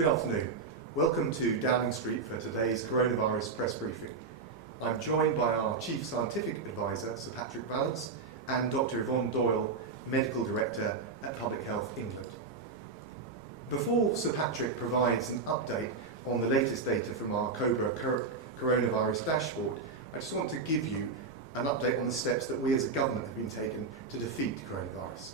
Good afternoon. Welcome to Downing Street for today's coronavirus press briefing. I'm joined by our Chief Scientific Advisor, Sir Patrick Vallance, and Dr. Yvonne Doyle, Medical Director at Public Health England. Before Sir Patrick provides an update on the latest data from our COBRA coronavirus dashboard, I just want to give you an update on the steps that we as a government have been taking to defeat coronavirus.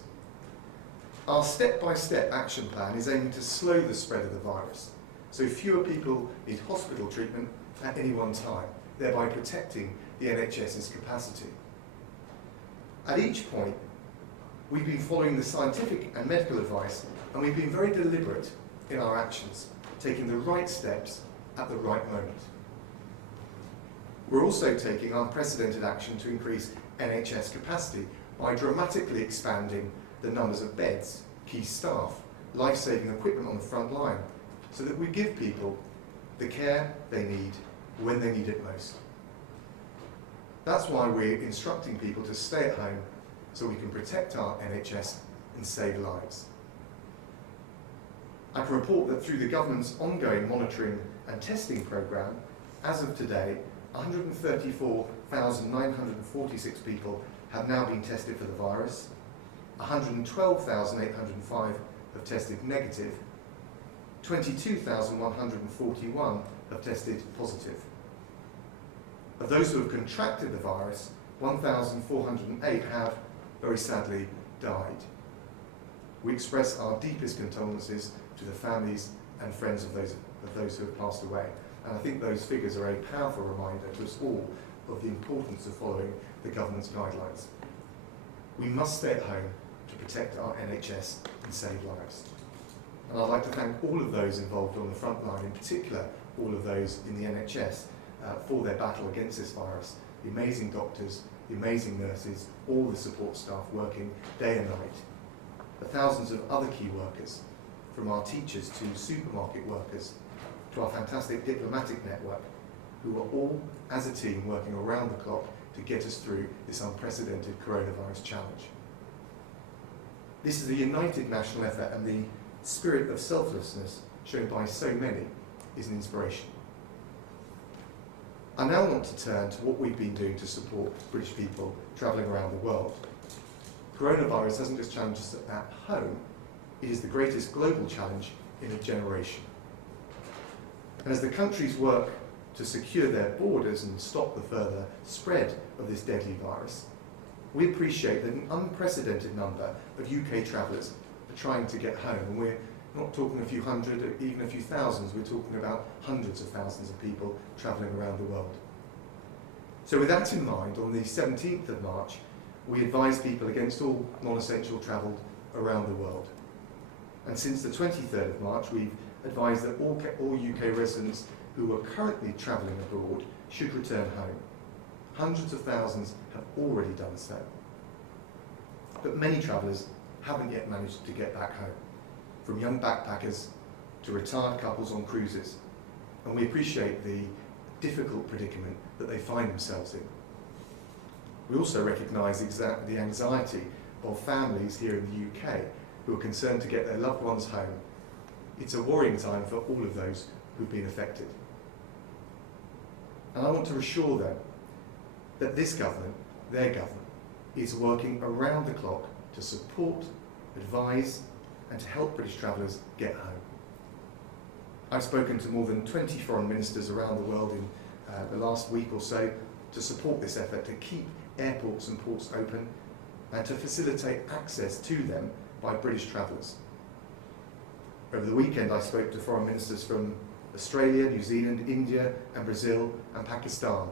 Our step-by-step action plan is aiming to slow the spread of the virus, so fewer people need hospital treatment at any one time, thereby protecting the NHS's capacity. At each point, we've been following the scientific and medical advice, and we've been very deliberate in our actions, taking the right steps at the right moment. We're also taking unprecedented action to increase NHS capacity by dramatically expanding the numbers of beds, key staff, life-saving equipment on the front line, so that we give people the care they need when they need it most. That's why we're instructing people to stay at home so we can protect our NHS and save lives. I can report that through the government's ongoing monitoring and testing programme, as of today, 134,946 people have now been tested for the virus, 112,805 have tested negative, 22,141 have tested positive. Of those who have contracted the virus, 1,408 have, very sadly, died. We express our deepest condolences to the families and friends of those who have passed away. And I think those figures are a powerful reminder to us all of the importance of following the government's guidelines. We must stay at home to protect our NHS and save lives. And I'd like to thank all of those involved on the front line, in particular all of those in the NHS, for their battle against this virus. The amazing doctors, the amazing nurses, all the support staff working day and night. The thousands of other key workers, from our teachers to supermarket workers, to our fantastic diplomatic network, who are all, as a team, working around the clock to get us through this unprecedented coronavirus challenge. This is a united national effort, and the spirit of selflessness shown by so many is an inspiration. I now want to turn to what we've been doing to support British people travelling around the world. Coronavirus hasn't just challenged us at home, it is the greatest global challenge in a generation. And as the countries work to secure their borders and stop the further spread of this deadly virus, we appreciate that an unprecedented number of UK travellers are trying to get home. And we're not talking a few hundred or even a few thousands, we're talking about hundreds of thousands of people travelling around the world. So with that in mind, on the 17th of March, we advised people against all non-essential travel around the world. And since the 23rd of March, we've advised that all UK residents who are currently travelling abroad should return home. Hundreds of thousands have already done so. But many travellers haven't yet managed to get back home, from young backpackers to retired couples on cruises. And we appreciate the difficult predicament that they find themselves in. We also recognise the anxiety of families here in the UK who are concerned to get their loved ones home. It's a worrying time for all of those who've been affected. And I want to assure them that this government, their government, is working around the clock to support, advise, and to help British travellers get home. I've spoken to more than 20 foreign ministers around the world in the last week or so to support this effort to keep airports and ports open and to facilitate access to them by British travellers. Over the weekend I spoke to foreign ministers from Australia, New Zealand, India and Brazil and Pakistan.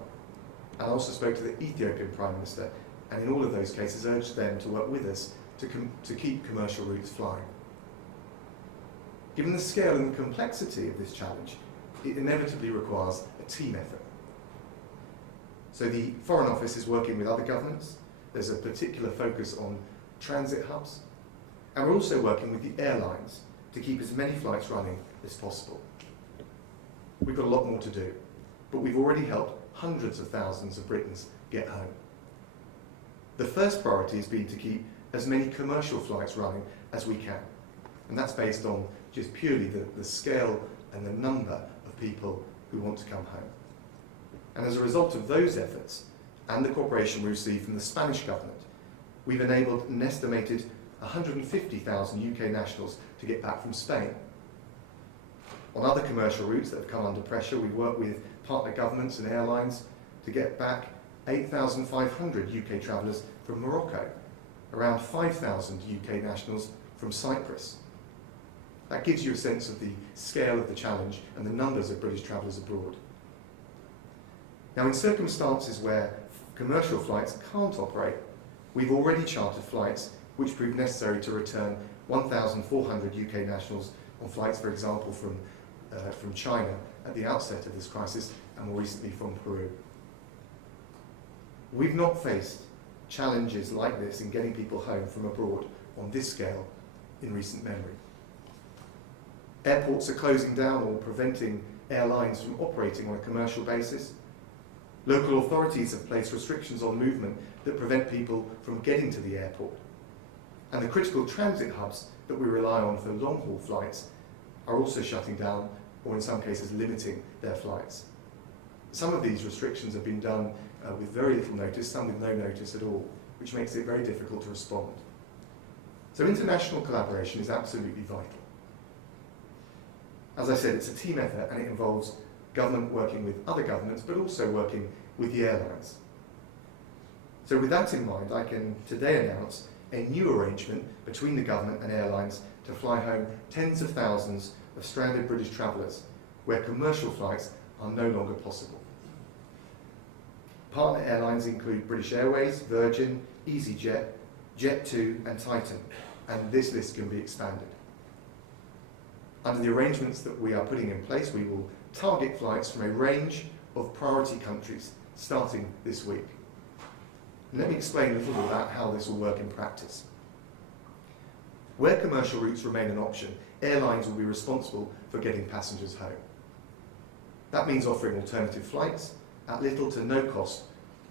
And I also spoke to the Ethiopian Prime Minister, and in all of those cases urged them to work with us to keep commercial routes flying. Given the scale and the complexity of this challenge, it inevitably requires a team effort. So the Foreign Office is working with other governments. There's a particular focus on transit hubs. And we're also working with the airlines to keep as many flights running as possible. We've got a lot more to do, but we've already helped hundreds of thousands of Britons get home. The first priority has been to keep as many commercial flights running as we can, and that's based on just purely the scale and the number of people who want to come home. And as a result of those efforts and the cooperation we received from the Spanish government, we've enabled an estimated 150,000 UK nationals to get back from Spain. On other commercial routes that have come under pressure, we work with partner governments and airlines to get back 8,500 UK travellers from Morocco, around 5,000 UK nationals from Cyprus. That gives you a sense of the scale of the challenge and the numbers of British travellers abroad. Now, in circumstances where commercial flights can't operate, we've already chartered flights which proved necessary to return 1,400 UK nationals on flights, for example, from China at the outset of this crisis, and more recently from Peru. We've not faced challenges like this in getting people home from abroad on this scale in recent memory. Airports are closing down or preventing airlines from operating on a commercial basis. Local authorities have placed restrictions on movement that prevent people from getting to the airport. And the critical transit hubs that we rely on for long-haul flights are also shutting down, or in some cases limiting their flights. Some of these restrictions have been done with very little notice, some with no notice at all, which makes it very difficult to respond. So international collaboration is absolutely vital. As I said, it's a team effort, and it involves government working with other governments, but also working with the airlines. So with that in mind, I can today announce a new arrangement between the government and airlines to fly home tens of thousands of stranded British travellers where commercial flights are no longer possible. Partner airlines include British Airways, Virgin, EasyJet, Jet2 and Titan, and this list can be expanded. Under the arrangements that we are putting in place, we will target flights from a range of priority countries starting this week. And let me explain a little bit about how this will work in practice. Where commercial routes remain an option, airlines will be responsible for getting passengers home. That means offering alternative flights at little to no cost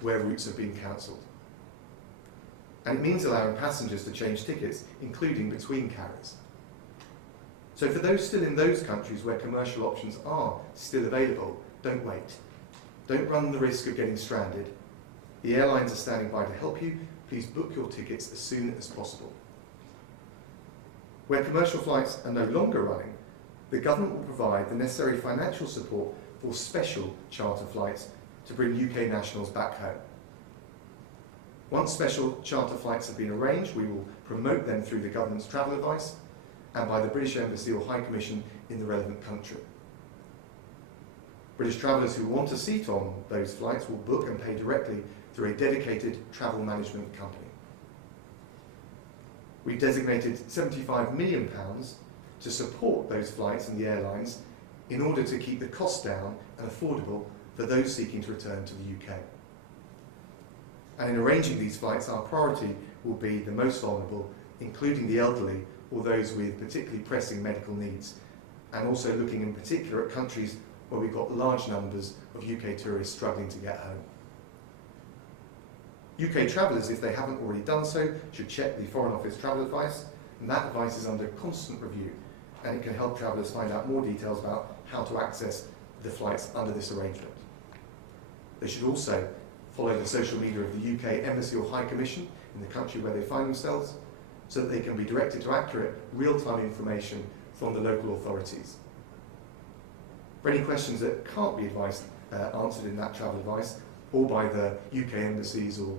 where routes have been cancelled. And it means allowing passengers to change tickets, including between carriers. So for those still in those countries where commercial options are still available, don't wait. Don't run the risk of getting stranded. The airlines are standing by to help you. Please book your tickets as soon as possible. Where commercial flights are no longer running, the government will provide the necessary financial support for special charter flights to bring UK nationals back home. Once special charter flights have been arranged, we will promote them through the government's travel advice and by the British Embassy or High Commission in the relevant country. British travellers who want a seat on those flights will book and pay directly through a dedicated travel management company. We've designated £75 million to support those flights and the airlines in order to keep the cost down and affordable for those seeking to return to the UK. And in arranging these flights, our priority will be the most vulnerable, including the elderly or those with particularly pressing medical needs, and also looking in particular at countries where we've got large numbers of UK tourists struggling to get home. UK travellers, if they haven't already done so, should check the Foreign Office travel advice, and that advice is under constant review, and it can help travellers find out more details about how to access the flights under this arrangement. They should also follow the social media of the UK Embassy or High Commission in the country where they find themselves, so that they can be directed to accurate, real-time information from the local authorities. For any questions that can't be answered in that travel advice, or by the UK embassies or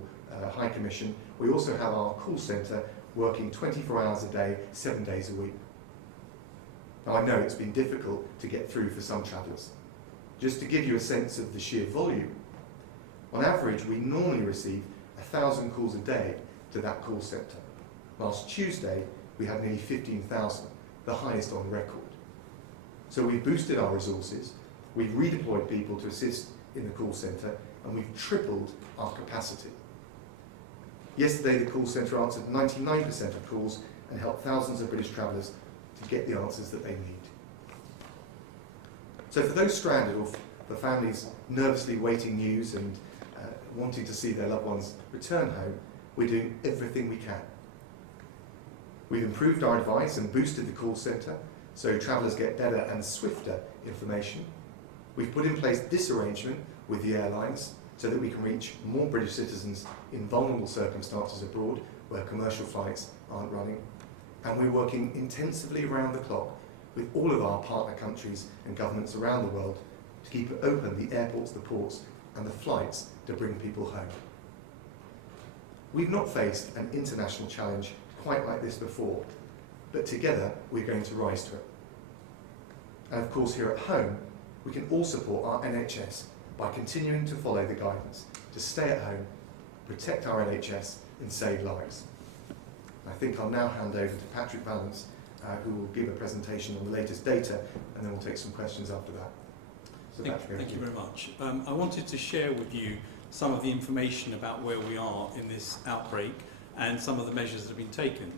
High Commission, we also have our call centre working 24 hours a day, 7 days a week. Now, I know it's been difficult to get through for some travellers. Just to give you a sense of the sheer volume, on average we normally receive 1,000 calls a day to that call centre. Last Tuesday we had nearly 15,000, the highest on record. So we've boosted our resources, we've redeployed people to assist in the call centre, and we've tripled our capacity. Yesterday the call centre answered 99% of calls and helped thousands of British travellers to get the answers that they need. So for those stranded or for families nervously waiting news and wanting to see their loved ones return home, we're doing everything we can. We've improved our advice and boosted the call centre so travellers get better and swifter information. We've put in place this arrangement with the airlines so that we can reach more British citizens in vulnerable circumstances abroad where commercial flights aren't running. And we're working intensively around the clock with all of our partner countries and governments around the world to keep open the airports, the ports, and the flights to bring people home. We've not faced an international challenge quite like this before, but together we're going to rise to it. And of course, here at home, we can all support our NHS by continuing to follow the guidance to stay at home, protect our NHS, and save lives. I think I'll now hand over to Patrick Vallance, who will give a presentation on the latest data, and then we'll take some questions after that. So Thank you very much. I wanted to share with you some of the information about where we are in this outbreak and some of the measures that have been taken.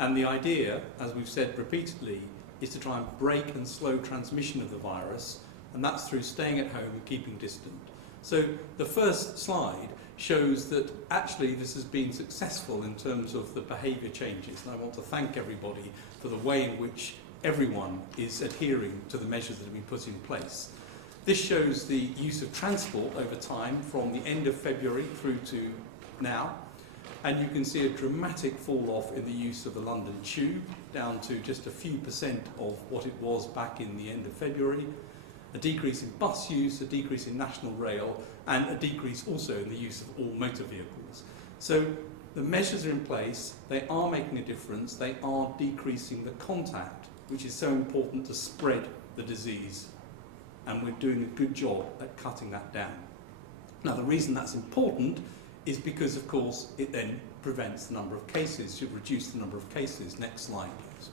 And the idea, as we've said repeatedly, is to try and break and slow transmission of the virus, and that's through staying at home and keeping distant. So the first slide shows that actually this has been successful in terms of the behaviour changes, and I want to thank everybody for the way in which everyone is adhering to the measures that have been put in place. This shows the use of transport over time from the end of February through to now, and you can see a dramatic fall off in the use of the London Tube, down to just a few percent of what it was back in the end of February, a decrease in bus use, a decrease in national rail, and a decrease also in the use of all motor vehicles. So the measures are in place, they are making a difference, they are decreasing the contact, which is so important to spread the disease, and we're doing a good job at cutting that down. Now the reason that's important is because, of course, it then prevents the number of cases, should reduce the number of cases. Next slide, please.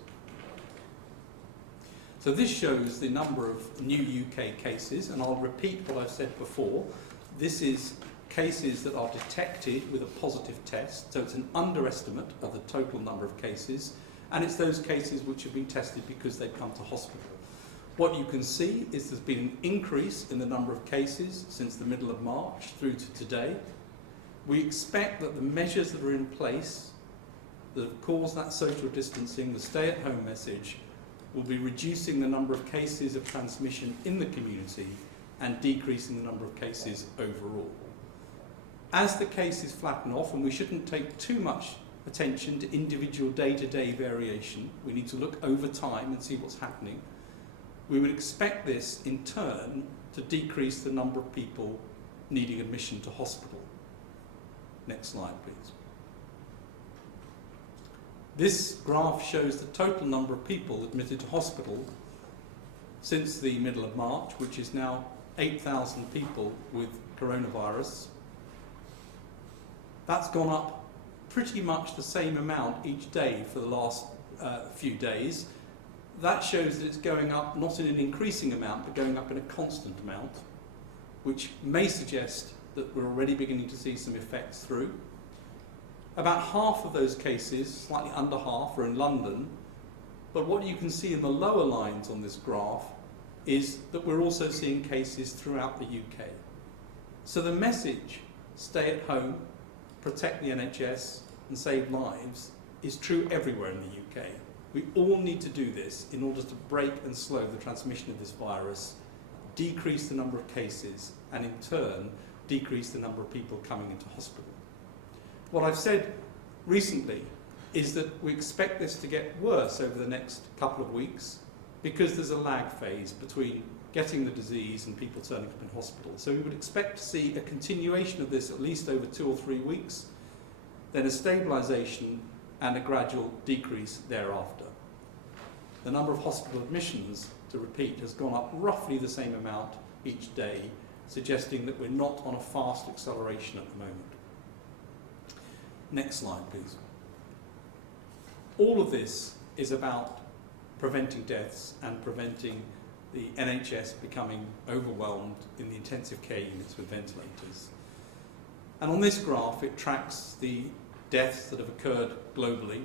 So this shows the number of new UK cases, and I'll repeat what I've said before. This is cases that are detected with a positive test, so it's an underestimate of the total number of cases, and it's those cases which have been tested because they've come to hospital. What you can see is there's been an increase in the number of cases since the middle of March through to today. We expect that the measures that are in place that have caused that social distancing, the stay-at-home message, will be reducing the number of cases of transmission in the community and decreasing the number of cases overall. As the cases flatten off, and we shouldn't take too much attention to individual day-to-day variation, we need to look over time and see what's happening. We would expect this, in turn, to decrease the number of people needing admission to hospital. Next slide, please. This graph shows the total number of people admitted to hospital since the middle of March, which is now 8,000 people with coronavirus. That's gone up pretty much the same amount each day for the last few days. That shows that it's going up not in an increasing amount, but going up in a constant amount, which may suggest that we're already beginning to see some effects through. About half of those cases, slightly under half, are in London, but what you can see in the lower lines on this graph is that we're also seeing cases throughout the UK. So the message, stay at home, protect the NHS and save lives, is true everywhere in the UK. We all need to do this in order to break and slow the transmission of this virus, decrease the number of cases, and in turn, decrease the number of people coming into hospital. What I've said recently is that we expect this to get worse over the next couple of weeks because there's a lag phase between getting the disease and people turning up in hospital. So we would expect to see a continuation of this at least over 2 or 3 weeks, then a stabilisation and a gradual decrease thereafter. The number of hospital admissions, to repeat, has gone up roughly the same amount each day, suggesting that we're not on a fast acceleration at the moment. Next slide, please. All of this is about preventing deaths and preventing the NHS becoming overwhelmed in the intensive care units with ventilators. And on this graph, it tracks the deaths that have occurred globally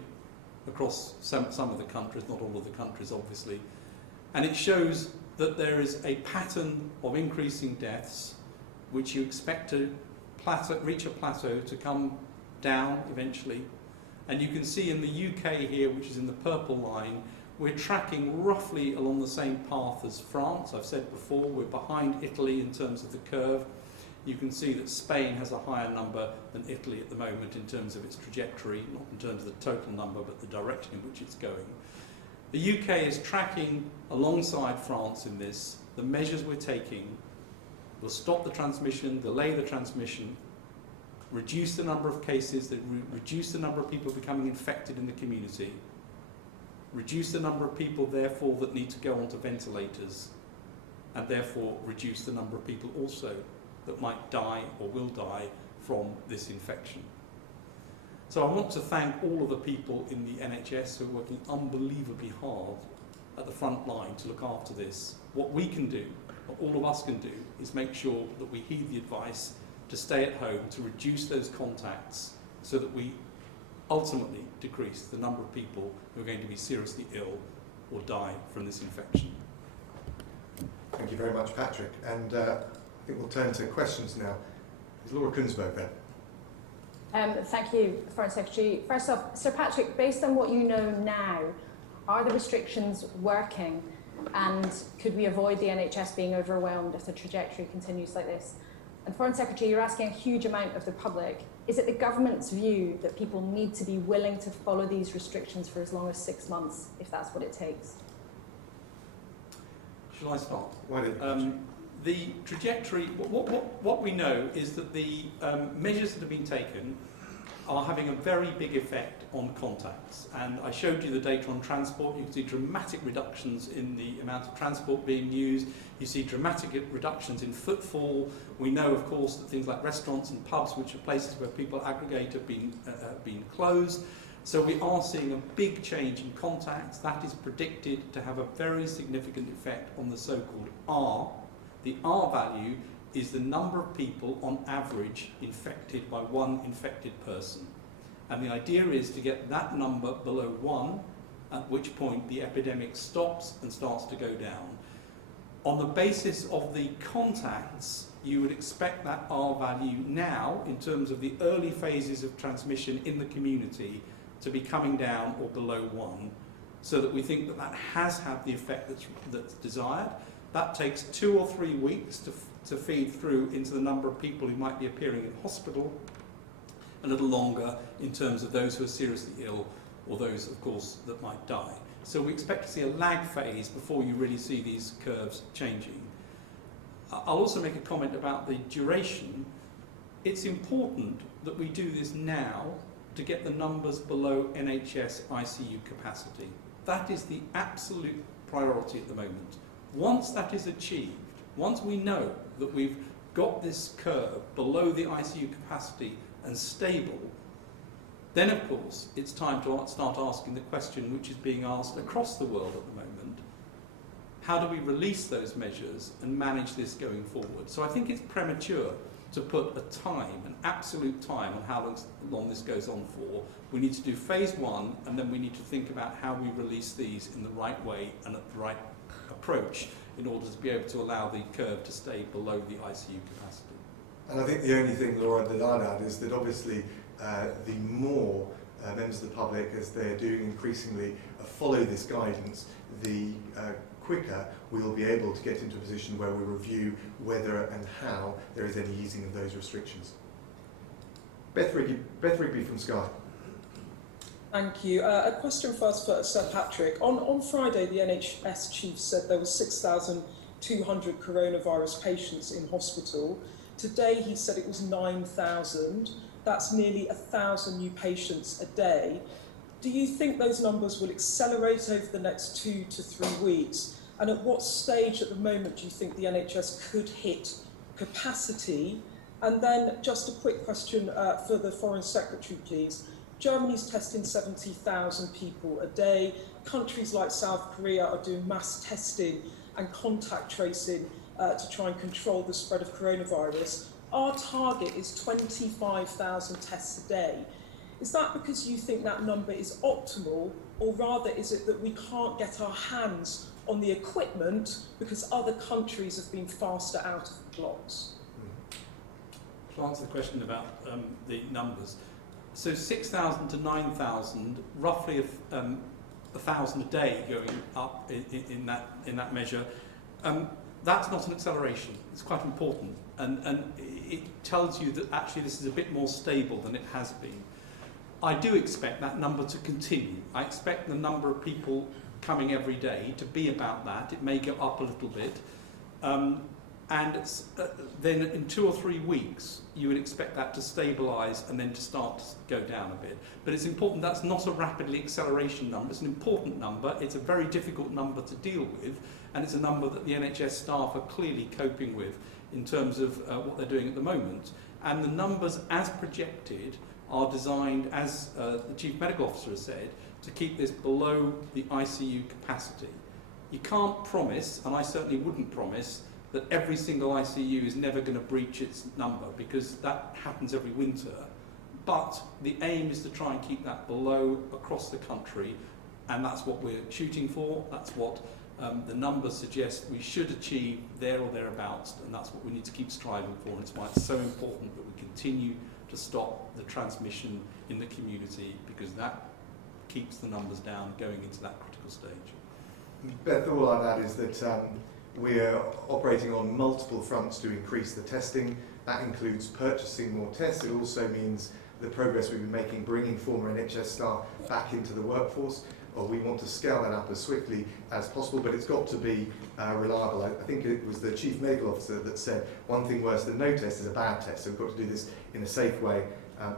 across some of the countries, not all of the countries obviously, and it shows that there is a pattern of increasing deaths which you expect to reach a plateau, to come down eventually. And you can see in the UK here, which is in the purple line, we're tracking roughly along the same path as France. I've said before, we're behind Italy in terms of the curve. You can see that Spain has a higher number than Italy at the moment in terms of its trajectory, not in terms of the total number, but the direction in which it's going. The UK is tracking alongside France in this. The measures we're taking will stop the transmission, delay the transmission, reduce the number of cases, reduce the number of people becoming infected in the community, reduce the number of people, therefore, that need to go onto ventilators, and therefore reduce the number of people also that might die or will die from this infection. So I want to thank all of the people in the NHS who are working unbelievably hard at the front line to look after this. What we can do, what all of us can do, is make sure that we heed the advice to stay at home, to reduce those contacts, so that we ultimately decrease the number of people who are going to be seriously ill or die from this infection. Thank you very much, Patrick. And I think we'll turn to questions now. Is Laura Kunsberg there? Thank you, Foreign Secretary. First off, Sir Patrick, based on what you know now, are the restrictions working, and could we avoid the NHS being overwhelmed if the trajectory continues like this? And Foreign Secretary, you're asking a huge amount of the public. Is it the government's view that people need to be willing to follow these restrictions for as long as 6 months, if that's what it takes? Shall I start? Why don't The trajectory, what we know is that the measures that have been taken are having a very big effect on contacts. And I showed you the data on transport. You can see dramatic reductions in the amount of transport being used. You see dramatic reductions in footfall. We know, of course, that things like restaurants and pubs, which are places where people aggregate, have been closed. So we are seeing a big change in contacts. That is predicted to have a very significant effect on the so-called R. The R value is the number of people on average infected by one infected person. And the idea is to get that number below 1, at which point the epidemic stops and starts to go down. On the basis of the contacts, you would expect that R value now, in terms of the early phases of transmission in the community, to be coming down or below 1, so that we think that that has had the effect that's desired. That takes 2 or 3 weeks to feed through into the number of people who might be appearing in hospital, a little longer in terms of those who are seriously ill or those, of course, that might die. So we expect to see a lag phase before you really see these curves changing. I'll also make a comment about the duration. It's important that we do this now to get the numbers below NHS ICU capacity. That is the absolute priority at the moment. Once that is achieved, once we know that we've got this curve below the ICU capacity and stable, then of course it's time to start asking the question which is being asked across the world at the moment: how do we release those measures and manage this going forward? So I think it's premature to put a time, an absolute time, on how long this goes on for. We need to do phase 1, and then we need to think about how we release these in the right way and at the right approach in order to be able to allow the curve to stay below the ICU capacity. And I think the only thing, Laura, that I'd add is that obviously the more members of the public, as they're doing increasingly, follow this guidance, the quicker we'll be able to get into a position where we review whether and how there is any easing of those restrictions. Beth Rigby from Sky. Thank you. A question first for Sir Patrick. On Friday, the NHS chief said there were 6,200 coronavirus patients in hospital. Today, he said it was 9,000. That's nearly 1,000 new patients a day. Do you think those numbers will accelerate over the next 2 to 3 weeks? And at what stage at the moment do you think the NHS could hit capacity? And then just a quick question for the Foreign Secretary, please. Germany's testing 70,000 people a day. Countries like South Korea are doing mass testing and contact tracing to try and control the spread of coronavirus. Our target is 25,000 tests a day. Is that because you think that number is optimal, or rather is it that we can't get our hands on the equipment because other countries have been faster out of the blocks? To answer the question about the numbers, so 6,000 to 9,000, roughly 1,000 a day going up in that measure, that's not an acceleration. It's quite important, and it tells you that actually this is a bit more stable than it has been. I do expect that number to continue. I expect the number of people coming every day to be about that. It may go up a little bit. And then in 2 or 3 weeks, you would expect that to stabilise and then to start to go down a bit. But it's important, that's not a rapidly acceleration number. It's an important number. It's a very difficult number to deal with. And it's a number that the NHS staff are clearly coping with in terms of what they're doing at the moment. And the numbers as projected are designed, as the Chief Medical Officer has said, to keep this below the ICU capacity. You can't promise, and I certainly wouldn't promise, that every single ICU is never going to breach its number, because that happens every winter. But the aim is to try and keep that below across the country, and that's what we're shooting for. That's what the numbers suggest we should achieve there or thereabouts, and that's what we need to keep striving for, and it's why it's so important that we continue to stop the transmission in the community, because that keeps the numbers down going into that critical stage. Beth, all I'd add is that we're operating on multiple fronts to increase the testing. That includes purchasing more tests. It also means the progress we've been making bringing former NHS staff back into the workforce. We want to scale that up as swiftly as possible, but it's got to be reliable. I think it was the Chief Medical Officer that said one thing worse than no test is a bad test, so we've got to do this in a safe way.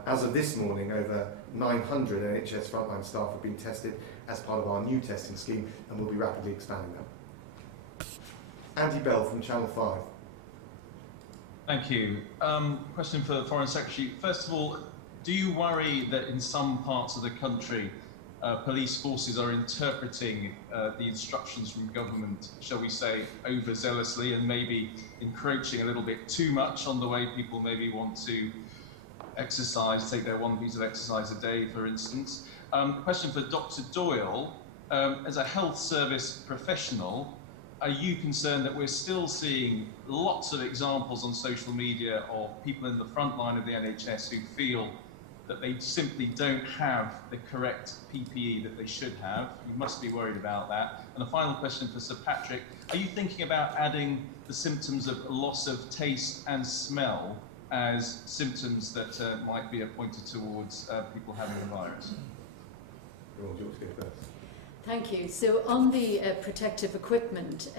As of this morning, over 900 NHS frontline staff have been tested as part of our new testing scheme, and we'll be rapidly expanding that. Andy Bell from Channel 5. Thank you. Question for the Foreign Secretary. First of all, do you worry that in some parts of the country police forces are interpreting the instructions from government, shall we say, overzealously and maybe encroaching a little bit too much on the way people maybe want to exercise, take their 1 piece of exercise a day, for instance? Question for Dr. Doyle. As a health service professional, are you concerned that we're still seeing lots of examples on social media of people in the front line of the NHS who feel that they simply don't have the correct PPE that they should have? You must be worried about that. And a final question for Sir Patrick. Are you thinking about adding the symptoms of loss of taste and smell as symptoms that might be pointed towards people having the virus? Thank you. So on the protective equipment,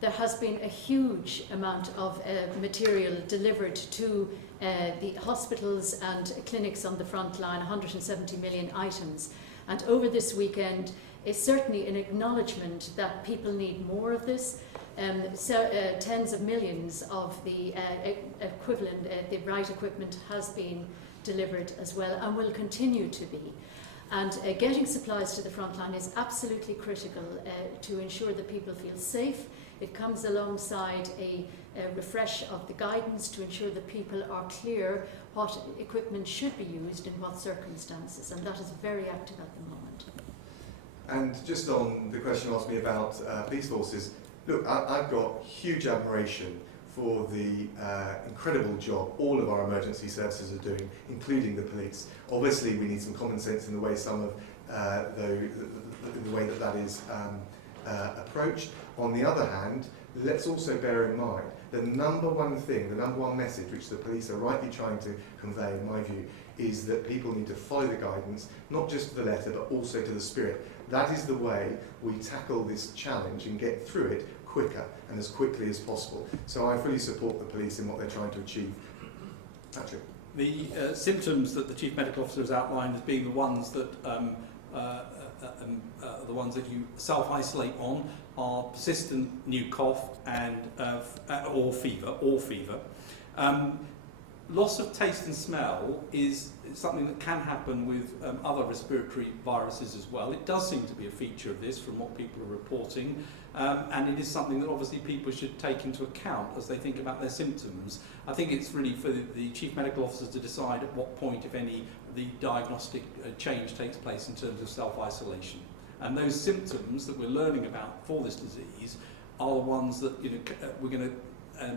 there has been a huge amount of material delivered to the hospitals and clinics on the front line, 170 million items. And over this weekend is certainly an acknowledgement that people need more of this. Tens of millions of the equivalent, the right equipment has been delivered as well and will continue to be. And getting supplies to the front line is absolutely critical to ensure that people feel safe. It comes alongside a refresh of the guidance to ensure that people are clear what equipment should be used in what circumstances, and that is very active at the moment. And just on the question you asked me about police forces, look, I've got huge admiration for the incredible job all of our emergency services are doing, including the police. Obviously, we need some common sense in the way the way that is approached. On the other hand, let's also bear in mind the number one thing, the number one message which the police are rightly trying to convey, in my view, is that people need to follow the guidance, not just to the letter, but also to the spirit. That is the way we tackle this challenge and get through it quicker and as quickly as possible. So I fully support the police in what they're trying to achieve. Patrick. The symptoms that the Chief Medical Officer has outlined as being the ones that you self-isolate on are persistent new cough and or fever. Loss of taste and smell is something that can happen with other respiratory viruses as well. It does seem to be a feature of this from what people are reporting, and it is something that obviously people should take into account as they think about their symptoms. I think it's really for the Chief Medical Officer to decide at what point, if any, the diagnostic change takes place in terms of self-isolation. And those symptoms that we're learning about for this disease are the ones that we're going to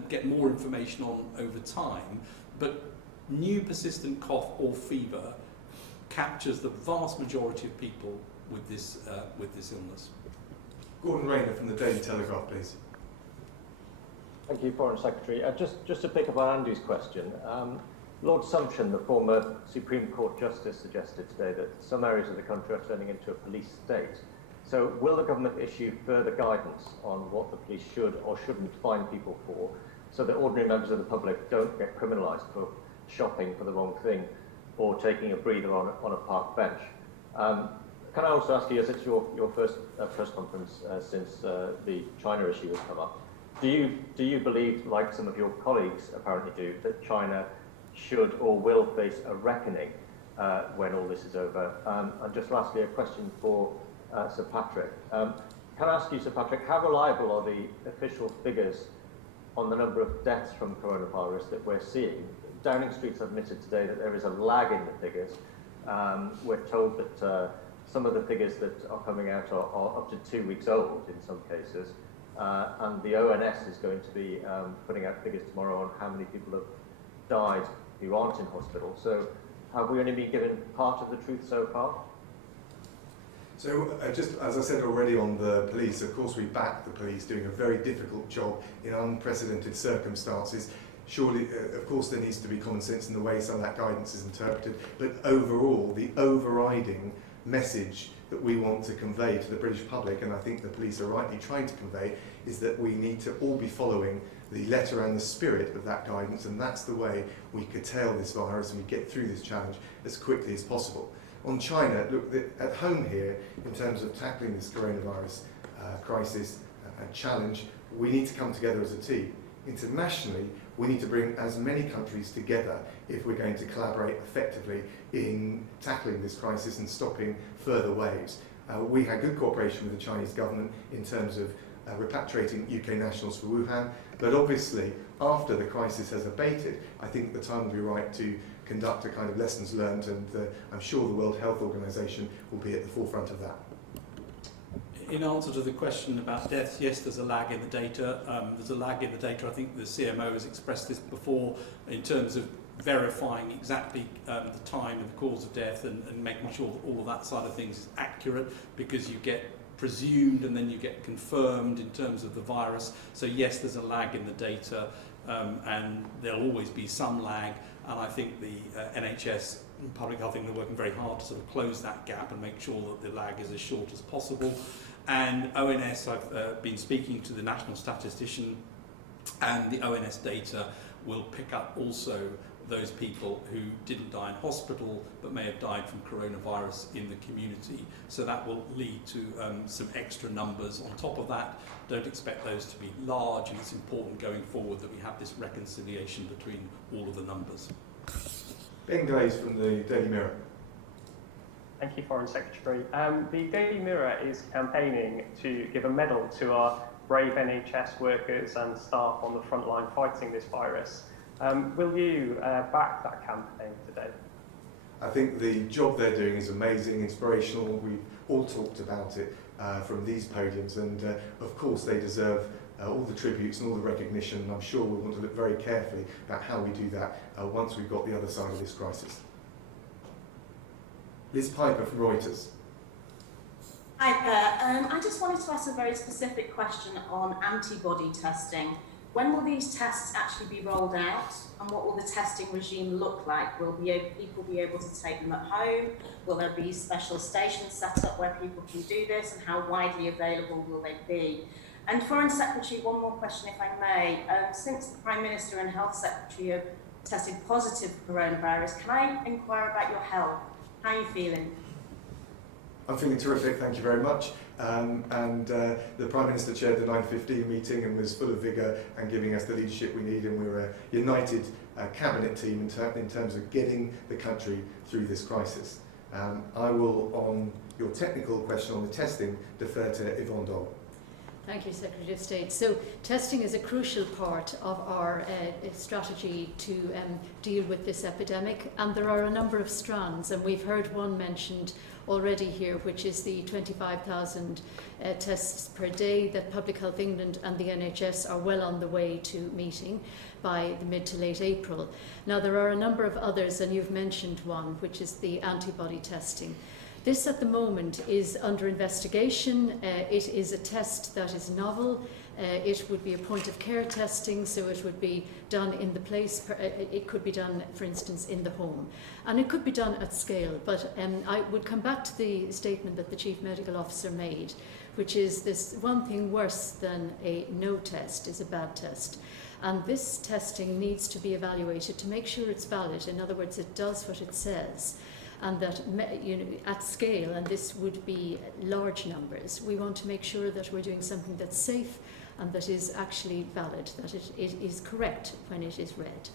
get more information on over time. But new persistent cough or fever captures the vast majority of people with this illness. Gordon Rayner from the Daily Telegraph, please. Thank you, Foreign Secretary. Just to pick up on Andy's question, Lord Sumption, the former Supreme Court Justice, suggested today that some areas of the country are turning into a police state. So will the government issue further guidance on what the police should or shouldn't fine people for, so that ordinary members of the public don't get criminalised for shopping for the wrong thing or taking a breather on a park bench? Can I also ask you, as it's your first press conference since the China issue has come up, do you believe, like some of your colleagues apparently do, that China should or will face a reckoning when all this is over? And just lastly, a question for Sir Patrick. Can I ask you, Sir Patrick, how reliable are the official figures on the number of deaths from coronavirus that we're seeing? Downing Street's admitted today that there is a lag in the figures. We're told that some of the figures that are coming out are up to 2 weeks old in some cases. And the ONS is going to be putting out figures tomorrow on how many people have died who aren't in hospital. So have we only been given part of the truth so far? So just as I said already on the police, of course we back the police doing a very difficult job in unprecedented circumstances. Surely, of course, there needs to be common sense in the way some of that guidance is interpreted, but overall, the overriding message that we want to convey to the British public, and I think the police are rightly trying to convey, is that we need to all be following the letter and the spirit of that guidance, and that's the way we curtail this virus and we get through this challenge as quickly as possible. On China, look, at home here, in terms of tackling this coronavirus crisis and challenge, we need to come together as a team. Internationally, we need to bring as many countries together if we're going to collaborate effectively in tackling this crisis and stopping further waves. We had good cooperation with the Chinese government in terms of repatriating UK nationals for Wuhan, but obviously after the crisis has abated, I think the time will be right to conduct a kind of lessons learned, and I'm sure the World Health Organization will be at the forefront of that. In answer to the question about deaths, yes, there's a lag in the data. There's a lag in the data. I think the CMO has expressed this before in terms of verifying exactly the time and the cause of death and making sure that all of that side of things is accurate, because you get presumed and then you get confirmed in terms of the virus. So yes, there's a lag in the data, and there'll always be some lag, and I think the NHS and Public Health, they're working very hard to sort of close that gap and make sure that the lag is as short as possible. And ONS, I've been speaking to the national statistician, and the ONS data will pick up also those people who didn't die in hospital but may have died from coronavirus in the community. So that will lead to some extra numbers on top of that. Don't expect those to be large, and it's important going forward that we have this reconciliation between all of the numbers. Ben Glaze from the Daily Mirror. Thank you, Foreign Secretary. The Daily Mirror is campaigning to give a medal to our brave NHS workers and staff on the front line fighting this virus. Will you back that campaign today? I think the job they're doing is amazing, inspirational. We've all talked about it from these podiums, and of course they deserve all the tributes and all the recognition, and I'm sure we'll want to look very carefully about how we do that once we've got the other side of this crisis. Liz Piper from Reuters. Hi there. I just wanted to ask a very specific question on antibody testing. When will these tests actually be rolled out, and what will the testing regime look like? Will people be able to take them at home? Will there be special stations set up where people can do this, and how widely available will they be? And Foreign Secretary, one more question if I may. Since the Prime Minister and Health Secretary have tested positive for coronavirus, can I inquire about your health? How are you feeling? I'm feeling terrific, thank you very much. The Prime Minister chaired the 9:15 meeting and was full of vigour and giving us the leadership we need, and we're a united cabinet team in terms of getting the country through this crisis. I will, on your technical question on the testing, defer to Yvonne Dole. Thank you, Secretary of State. So testing is a crucial part of our strategy to deal with this epidemic, and there are a number of strands, and we've heard one mentioned already here, which is the 25,000 tests per day that Public Health England and the NHS are well on the way to meeting by the mid to late April. Now there are a number of others, and you've mentioned one, which is the antibody testing. This at the moment is under investigation. It is a test that is novel. It would be a point of care testing, so it would be done in the place, it could be done, for instance, in the home. And it could be done at scale, but I would come back to the statement that the Chief Medical Officer made, which is this one thing worse than a no test is a bad test. And this testing needs to be evaluated to make sure it's valid. In other words, it does what it says. And that, you know, at scale, and this would be large numbers, we want to make sure that we're doing something that's safe and that is actually valid, that it is correct when it is read.